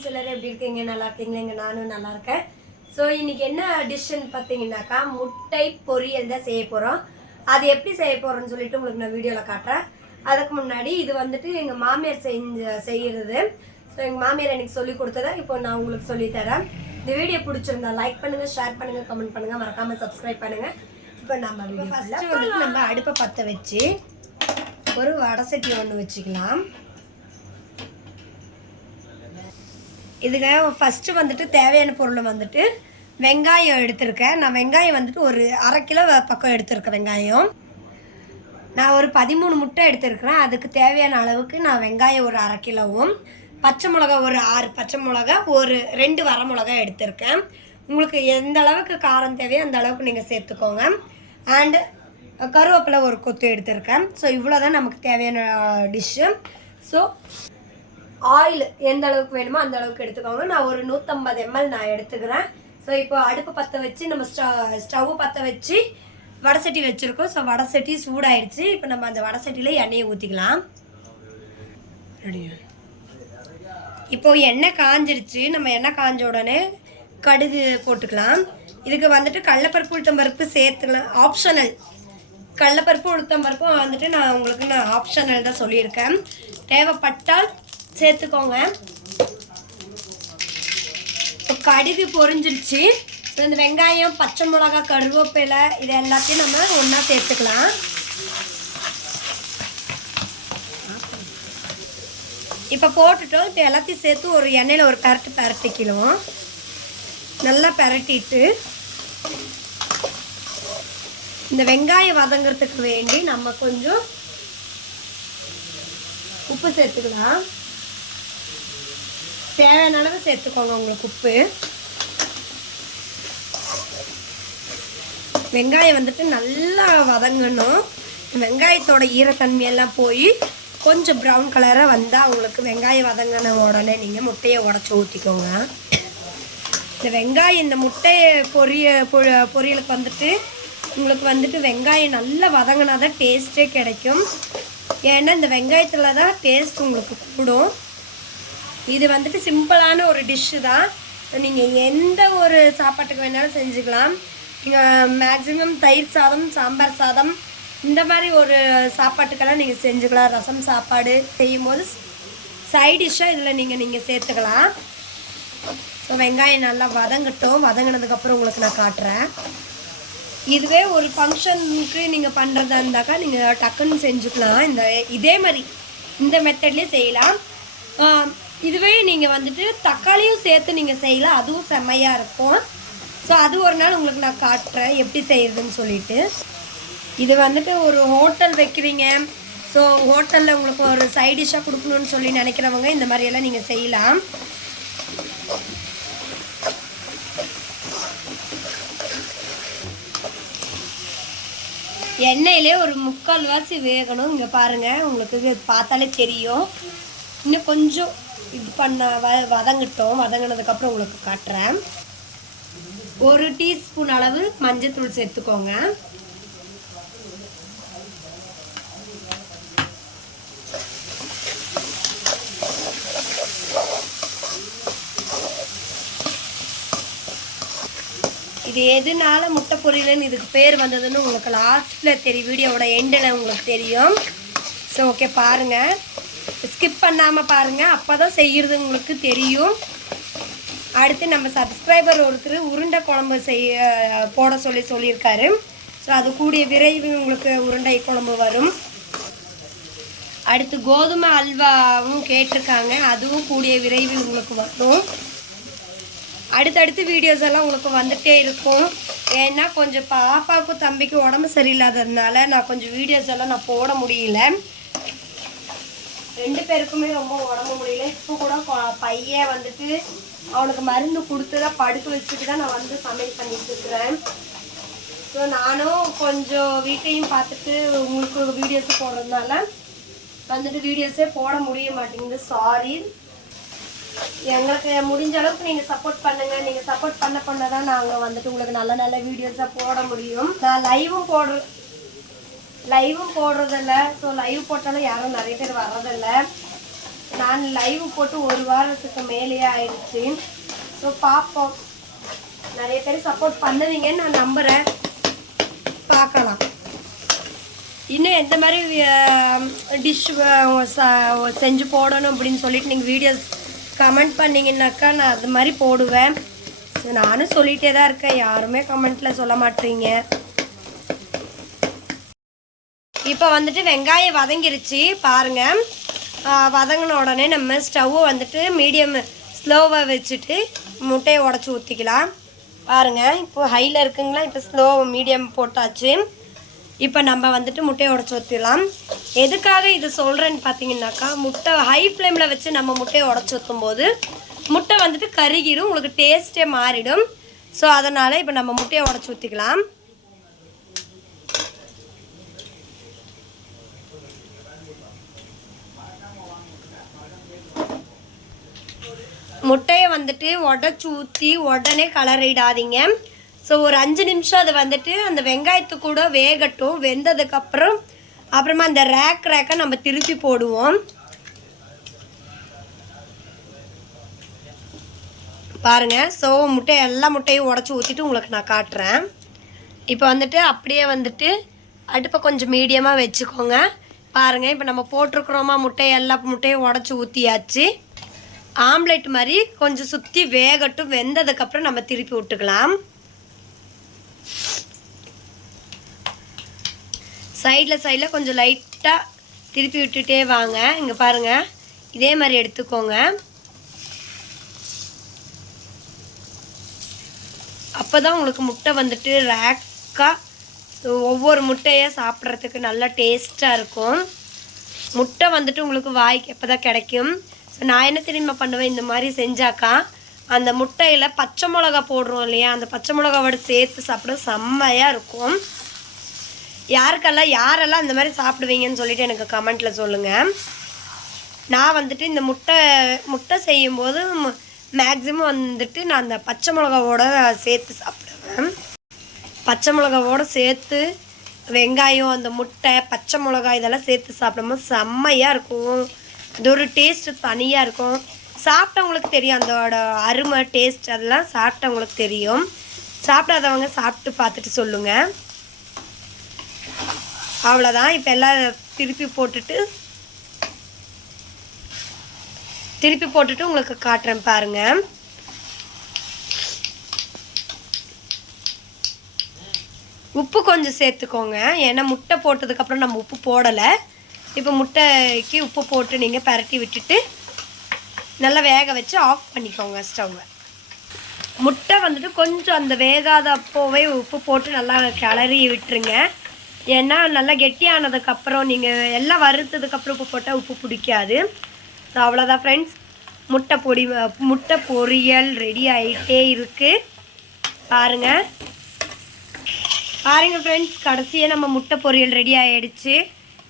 Friends எல்லாரும் எப்படி இருக்கீங்க? நல்லா இருக்கீங்களா? இங்கே நானும் நல்லா இருக்கேன். ஸோ இன்னைக்கு என்ன டிஷ்ஷுன்னு பார்த்தீங்கன்னாக்கா முட்டை பொரியல் தான் செய்ய போகிறோம் அது எப்படி செய்ய போகிறோம்னு சொல்லிட்டு உங்களுக்கு நான் வீடியோவில் காட்டுறேன். அதுக்கு முன்னாடி இது வந்துட்டு எங்கள் மாமியார் செஞ்ச செய்கிறது ஸோ எங்கள் மாமியார் எனக்கு சொல்லி கொடுத்ததை இப்போ நான் உங்களுக்கு சொல்லித் தரேன். இந்த வீடியோ பிடிச்சிருந்தா லைக் பண்ணுங்கள் ஷேர் பண்ணுங்கள் கமெண்ட் பண்ணுங்கள் மறக்காமல் சப்ஸ்கிரைப் பண்ணுங்கள் இப்போ நம்ம ஃபஸ்ட்டு நம்ம அடுப்பை பற்ற வச்சு ஒரு வடை சட்டி ஒன்று வச்சுக்கலாம். இதுக்கு ஃபஸ்ட்டு வந்துட்டு தேவையான பொருள் வந்துட்டு வெங்காயம் எடுத்திருக்கேன். நான் வெங்காயம் வந்துட்டு ஒரு அரை கிலோ பக்கம் எடுத்திருக்கேன் வெங்காயம். நான் ஒரு பதிமூணு முட்டை எடுத்திருக்கிறேன். அதுக்கு தேவையான அளவுக்கு நான் வெங்காயம் ஒரு அரை கிலோவும் பச்சை மிளகா ஒரு ஆறு பச்சை மிளகா ஒரு ரெண்டு வர மிளகா எடுத்திருக்கேன். உங்களுக்கு எந்த அளவுக்கு காரம் தேவையோ அந்த அளவுக்கு நீங்கள் சேர்த்துக்கோங்க. அண்டு கருவேப்பிலை ஒரு கொத்து எடுத்திருக்கேன். ஸோ இவ்வளோ தான் நமக்கு தேவையான uh, டிஷ்ஷு ஸோ ஆயில் எந்த அளவுக்கு வேணுமோ அந்த அளவுக்கு எடுத்துக்கோங்க. நான் ஒரு நூற்றம்பது எம்எல் நான் எடுத்துக்கிறேன். ஸோ இப்போ அடுப்பு பற்ற வச்சு நம்ம ஸ்டவ் ஸ்டவ் பற்ற வச்சு வடை சட்டி வச்சுருக்கோம். ஸோ வடை சட்டி சூடாயிடுச்சு. இப்போ நம்ம அந்த வடை சட்டியில் எண்ணெயை ஊற்றிக்கலாம் ரெடியா இப்போ எண்ணெய் காஞ்சிருச்சு. நம்ம எண்ணெய் காஞ்ச உடனே கடுகு போட்டுக்கலாம். இதுக்கு வந்துட்டு கடலப்பருப்பு உளுத்தம்பருப்பு சேர்த்துக்கலாம். ஆப்ஷனல் கடலப்பருப்பு உளுத்தம்பருப்பும் வந்துட்டு நான் உங்களுக்கு நான் ஆப்ஷனல் தான் சொல்லியிருக்கேன். தேவைப்பட்டால் சேர்த்துக்கோங்க. இப்போ கடுகு பொரிஞ்சிருச்சு. ஸோ இந்த வெங்காயம் பச்சை மிளகா கருவேப்பிலை இது எல்லாத்தையும் நம்ம ஒன்றா சேர்த்துக்கலாம். இப்போ போட்டுட்டோம். இப்போ எல்லாத்தையும் சேர்த்து ஒரு எண்ணெயில் ஒரு பரட்டு பரட்டிக்கிடுவோம். நல்லா பரட்டிட்டு இந்த வெங்காயம் வதங்கிறதுக்கு வேண்டி நம்ம கொஞ்சம் உப்பு சேர்த்துக்கலாம். தேவையான அளவு சேர்த்துக்கோங்க உங்களுக்கு உப்பு. வெங்காயம் வந்துட்டு நல்லா வதங்கணும். வெங்காயத்தோட ஈரத்தன்மையெல்லாம் போய் கொஞ்சம் ப்ரௌன் கலராக வந்தால் உங்களுக்கு வெங்காயம் வதங்கின உடனே நீங்கள் முட்டையை உடச்சி ஊற்றிக்கோங்க இந்த வெங்காயம் இந்த முட்டையை பொரிய பொ- பொரியலுக்கு வந்துட்டு உங்களுக்கு வந்துட்டு வெங்காயம் நல்லா வதங்கினா தான் டேஸ்ட்டே கிடைக்கும். ஏன்னா இந்த வெங்காயத்தில் தான் டேஸ்ட் உங்களுக்கு கூடும். இது வந்துட்டு சிம்பிளான ஒரு டிஷ்ஷு தான். நீங்கள் எந்த ஒரு சாப்பாட்டுக்கு வேணாலும் செஞ்சுக்கலாம். நீங்கள் மேக்ஸிமம் தயிர் சாதம் சாம்பார் சாதம் இந்த மாதிரி ஒரு சாப்பாட்டுக்கெல்லாம் நீங்கள் செஞ்சுக்கலாம். ரசம் சாப்பாடு செய்யும்போது சைட் டிஷ்ஷாக இதில் நீங்கள் நீங்கள் சேர்த்துக்கலாம். ஸோ வெங்காயம் நல்லா வதங்கட்டும். வதங்கினதுக்கப்புறம் உங்களுக்கு நான் காட்டுறேன். இதுவே ஒரு ஃபங்க்ஷனுக்கு நீங்கள் பண்ணுறதா இருந்தாக்கா நீங்கள் டக்குன்னு செஞ்சுக்கலாம். இந்த இதே மாதிரி இந்த மெத்தட்லேயே செய்யலாம். இதுவே நீங்கள் வந்துட்டு தக்காளியும் சேர்த்து நீங்கள் செய்யலாம் அதுவும் செம்மையாக இருக்கும். ஸோ அது ஒரு நாள் உங்களுக்கு நான் காட்டுறேன் எப்படி செய்கிறதுன்னு சொல்லிட்டு. இது வந்துட்டு ஒரு ஹோட்டல் வைக்கிறீங்க. ஸோ ஹோட்டலில் உங்களுக்கு ஒரு சைட் டிஷ்ஷாக கொடுக்கணும்னு சொல்லி நினைக்கிறவங்க இந்த மாதிரியெல்லாம் நீங்கள் செய்யலாம். எண்ணெயிலே ஒரு முக்கால்வாசி வேகணும். இங்கே பாருங்கள் உங்களுக்கு பார்த்தாலே தெரியும். இன்னும் கொஞ்சம் இது பண்ண வ வதங்கட்டும். வதங்கினதுக்கப்புறம் உங்களுக்கு காட்டுறேன். ஒரு டீஸ்பூன் அளவு மஞ்சத்தூள் சேர்த்துக்கோங்க. இது எதுனால முட்டை பொரியலன்னு இதுக்கு பேர் வந்ததுன்னு உங்களுக்கு லாஸ்ட்டில் தெரியும் வீடியோவோட எண்டில் உங்களுக்கு தெரியும். ஸோ ஓகே பாருங்கள் ஸ்கிப் பண்ணாமல் பாருங்கள் அப்போ தான் செய்கிறது உங்களுக்கு தெரியும். அடுத்து நம்ம சப்ஸ்கிரைபர் ஒருத்தர் உருண்டை குழம்பு செய்ய போட சொல்லி சொல்லியிருக்காரு. ஸோ அது கூடிய விரைவில் உங்களுக்கு உருண்டை குழம்பு வரும். அடுத்து கோதுமை அல்வாவும் கேட்டிருக்காங்க. அதுவும் கூடிய விரைவில் உங்களுக்கு வரும். அடுத்தடுத்து வீடியோஸ் எல்லாம் உங்களுக்கு வந்துகிட்டே இருக்கும். ஏன்னா கொஞ்சம் பாப்பாவுக்கும் தம்பிக்கும் உடம்பு சரியில்லாததுனால நான் கொஞ்சம் வீடியோஸ் எல்லாம் நான் போட முடியல. ரெண்டு பேருக்குமே ரொம்ப உடம்பு முடியல. இப்போ கூட பையன் வந்துட்டு அவனுக்கு மருந்து கொடுத்து தான் படுக்க வச்சுட்டு தான் நான் வந்து சமையல் பண்ணிட்டு இருக்கிறேன். ஸோ நானும் கொஞ்சம் வீட்டையும் பார்த்துட்டு உங்களுக்கு வீடியோஸ் போடுறதுனால வந்துட்டு வீடியோஸே போட முடிய மாட்டேங்குது. சாரி எங்களுக்கு முடிஞ்ச அளவுக்கு நீங்கள் சப்போர்ட் பண்ணுங்கள் நீங்கள் சப்போர்ட் பண்ண பண்ண தான் நாங்கள் வந்துட்டு உங்களுக்கு நல்ல நல்ல வீடியோஸாக போட முடியும். நான் லைவும் போடுற லைவும் போடுறதில்ல. ஸோ லைவ் போட்டாலும் யாரும் நிறைய பேர் வர்றதில்ல. நான் லைவ் போட்டு ஒரு வாரத்துக்கு மேலேயே ஆயிடுச்சு. ஸோ பார்ப்போம். நிறைய பேர் சப்போர்ட் பண்ணுவீங்கன்னு நான் நம்புகிறேன் பார்க்கலாம். இன்னும் எந்த மாதிரி டிஷ் செஞ்சு போடணும் அப்படின்னு சொல்லிட்டு நீங்கள் வீடியோஸ் கமெண்ட் பண்ணீங்கன்னாக்கா நான் அது மாதிரி போடுவேன். நானும் சொல்லிகிட்டே தான் இருக்கேன். யாருமே கமெண்ட்டில் சொல்ல மாட்டீங்க. இப்போ வந்துட்டு வெங்காயம் வதங்கிருச்சு பாருங்கள் வதங்கின உடனே நம்ம ஸ்டவ்வை வந்துட்டு மீடியம் ஸ்லோவாக வச்சுட்டு முட்டையை உடச்சி ஊற்றிக்கலாம் பாருங்கள் இப்போ ஹையில் இருக்குங்களா? இப்போ ஸ்லோ மீடியம் போட்டாச்சு. இப்போ நம்ம வந்துட்டு முட்டையை உடச்சி ஊற்றிடலாம் எதுக்காக இது சொல்கிறேன்னு பார்த்தீங்கன்னாக்கா முட்டை ஹை ஃப்ளேமில் வச்சு நம்ம முட்டையை உடச்சி ஊற்றும் போது முட்டை வந்துட்டு கருகிடும் உங்களுக்கு டேஸ்ட்டே மாறிடும். ஸோ அதனால் இப்போ நம்ம முட்டையை உடச்சி ஊற்றிக்கலாம் முட்டையை வந்துட்டு உடச்சி ஊற்றி உடனே கலரிடாதீங்க ஸோ ஒரு அஞ்சு நிமிஷம் அது வந்துட்டு அந்த வெங்காயத்து கூட வேகட்டும் வெந்ததுக்கப்புறம் அப்புறமா அந்த ரேக் ரேக்கை நம்ம திருப்பி போடுவோம். பாருங்கள் ஸோ முட்டை எல்லா முட்டையும் உடச்சி ஊற்றிட்டு உங்களுக்கு நான் காட்டுறேன். இப்போ வந்துட்டு அப்படியே வந்துட்டு அடுப்பை கொஞ்சம் மீடியமாக வச்சுக்கோங்க. பாருங்கள் இப்போ நம்ம போட்டிருக்கிறோமா முட்டையை எல்லா முட்டையும் உடச்சி ஊற்றியாச்சு ஆம்லெட் மாதிரி கொஞ்சம் சுற்றி வேகட்டும் வெந்ததுக்கப்புறம் நம்ம திருப்பி விட்டுக்கலாம். சைடில் சைடில் கொஞ்சம் லைட்டாக திருப்பி விட்டுட்டே வாங்க. இங்கே பாருங்கள் இதே மாதிரி எடுத்துக்கோங்க. அப்போ தான் உங்களுக்கு முட்டை வந்துட்டு ரேக்காக ஒவ்வொரு முட்டையை சாப்பிட்றதுக்கு நல்லா டேஸ்ட்டாக இருக்கும். முட்டை வந்துட்டு உங்களுக்கு வாய்க்கு எப்போ தான் கிடைக்கும்? நான் என்ன தெரியுமா பண்ணுவேன்? இந்த மாதிரி செஞ்சாக்கா அந்த முட்டையில் பச்சை மிளகா போடுறோம் இல்லையா? அந்த பச்சை மிளகாவோட சேர்த்து சாப்பிட செம்மையாக இருக்கும். யாருக்கெல்லாம் யாரெல்லாம் இந்த மாதிரி சாப்பிடுவீங்கன்னு சொல்லிட்டு எனக்கு கமெண்ட்டில் சொல்லுங்கள் நான் வந்துட்டு இந்த முட்டை முட்டை செய்யும்போது மேக்ஸிமம் வந்துட்டு நான் அந்த பச்சை மிளகாவோட சேர்த்து சாப்பிடுவேன். பச்சை மிளகாவோட சேர்த்து வெங்காயம் அந்த முட்டை பச்சை மிளகாய் இதெல்லாம் சேர்த்து சாப்பிடும்போது செம்மையாக இருக்கும். இது ஒரு டேஸ்ட்டு தனியாக இருக்கும். சாப்பிட்டவங்களுக்கு தெரியும். அதோட அருமை டேஸ்ட் அதெல்லாம் சாப்பிட்டவங்களுக்கு தெரியும். சாப்பிடாதவங்க சாப்பிட்டு பார்த்துட்டு சொல்லுங்கள் அவ்வளோதான் இப்போ எல்லாம் திருப்பி போட்டுட்டு திருப்பி போட்டுட்டு உங்களுக்கு காட்டுறேன் பாருங்க. உப்பு கொஞ்சம் சேர்த்துக்கோங்க. ஏன்னா முட்டை போட்டதுக்கப்புறம் நம்ம உப்பு போடலை. இப்போ முட்டைக்கு உப்பு போட்டு நீங்கள் பரட்டி விட்டுட்டு நல்லா வேக வச்சு ஆஃப் பண்ணிக்கோங்க ஸ்டவ்வை முட்டை வந்துட்டு கொஞ்சம் அந்த வேகாத அப்போவே உப்பு போட்டு நல்லா கிளறி விட்டுருங்க. ஏன்னா நல்லா கெட்டியானதுக்கப்புறம் நீங்கள் எல்லாம் வறுத்ததுக்கப்புறம் உப்பு போட்டால் உப்பு பிடிக்காது. ஸோ அவ்வளோதான் ஃப்ரெண்ட்ஸ் முட்டை பொடி முட்டை பொரியல் ரெடி ஆகிட்டே இருக்குது பாருங்கள் பாருங்கள் ஃப்ரெண்ட்ஸ் கடைசியாக நம்ம முட்டை பொரியல் ரெடி ஆகிடுச்சு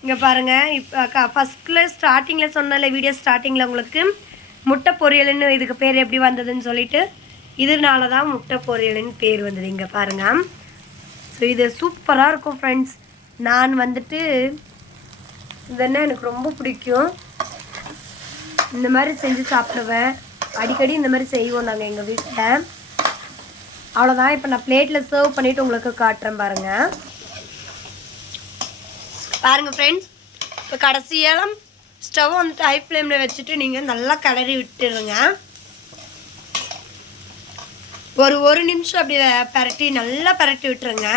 இங்கே பாருங்கள் இப்போ ஃபஸ்ட்டில் ஸ்டார்டிங்கில் சொன்னல வீடியோ ஸ்டார்டிங்கில் உங்களுக்கு முட்டை பொரியல்னு இதுக்கு பேர் எப்படி வந்ததுன்னு சொல்லிட்டு இதனால தான் முட்டை பொரியல்னு பேர் வந்தது. இங்கே பாருங்கள் ஸோ இது சூப்பராக இருக்கும் ஃப்ரெண்ட்ஸ் நான் வந்துட்டு இதெல்லாம் எனக்கு ரொம்ப பிடிக்கும். இந்த மாதிரி செஞ்சு சாப்பிடுவேன். அடிக்கடி இந்த மாதிரி செய்வோம் நாங்கள் எங்கள் வீட்டில் அவ்வளோதான் இப்போ நான் பிளேட்டில் சர்வ் பண்ணிவிட்டு உங்களுக்கு காட்டுறேன் பாருங்கள் பாருங்கள் ஃப்ரெண்ட்ஸ் இப்போ கடைசியெல்லாம் ஸ்டவ் வந்துட்டு ஹை ஃப்ளேமில் வச்சுட்டு நீங்கள் நல்லா கிளறி விட்டுருங்க. ஒரு ஒரு நிமிஷம் அப்படி பரட்டி நல்லா பரட்டி விட்டுருங்க.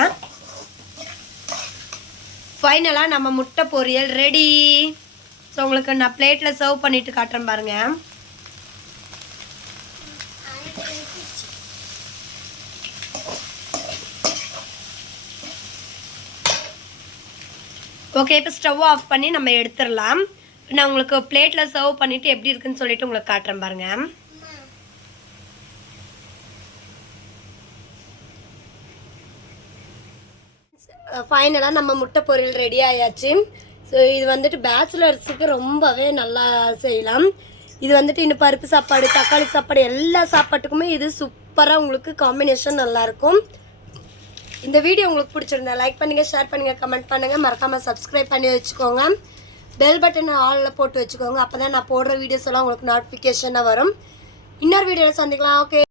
ஃபைனலாக நம்ம முட்டை பொரியல் ரெடி ஸோ உங்களுக்கு நான் பிளேட்டில் சர்வ் பண்ணிவிட்டு காட்டுறேன் பாருங்கள் ஓகே இப்போ ஸ்டவ் ஆஃப் பண்ணி நம்ம எடுத்துடலாம். நான் உங்களுக்கு பிளேட்டில் சர்வ் பண்ணிவிட்டு எப்படி இருக்குன்னு சொல்லிட்டு உங்களுக்கு காட்டுறேன் பாருங்க. ஃபைனலாக நம்ம முட்டை பொரியல் ரெடி ஆயாச்சு. ஸோ இது வந்துட்டு பேச்சுலர்ஸுக்கு ரொம்பவே நல்லா செய்யலாம். இது வந்துட்டு இன்னும் பருப்பு சாப்பாடு தக்காளி சாப்பாடு எல்லா சாப்பாட்டுக்குமே இது சூப்பராக உங்களுக்கு காம்பினேஷன் நல்லாயிருக்கும் இந்த வீடியோ உங்களுக்கு பிடிச்சிருந்தா லைக் பண்ணுங்கள் ஷேர் பண்ணுங்கள் கமெண்ட் பண்ணுங்கள் மறக்காமல் சப்ஸ்கிரைப் பண்ணி வச்சுக்கோங்க. பெல் பட்டனை ஆலில் போட்டு வச்சுக்கோங்க. அப்போ தான் நான் போடுற வீடியோஸ் எல்லாம் உங்களுக்கு நோட்டிஃபிகேஷனாக வரும். இன்னொரு வீடியோவில் சந்திக்கலாம். ஓகே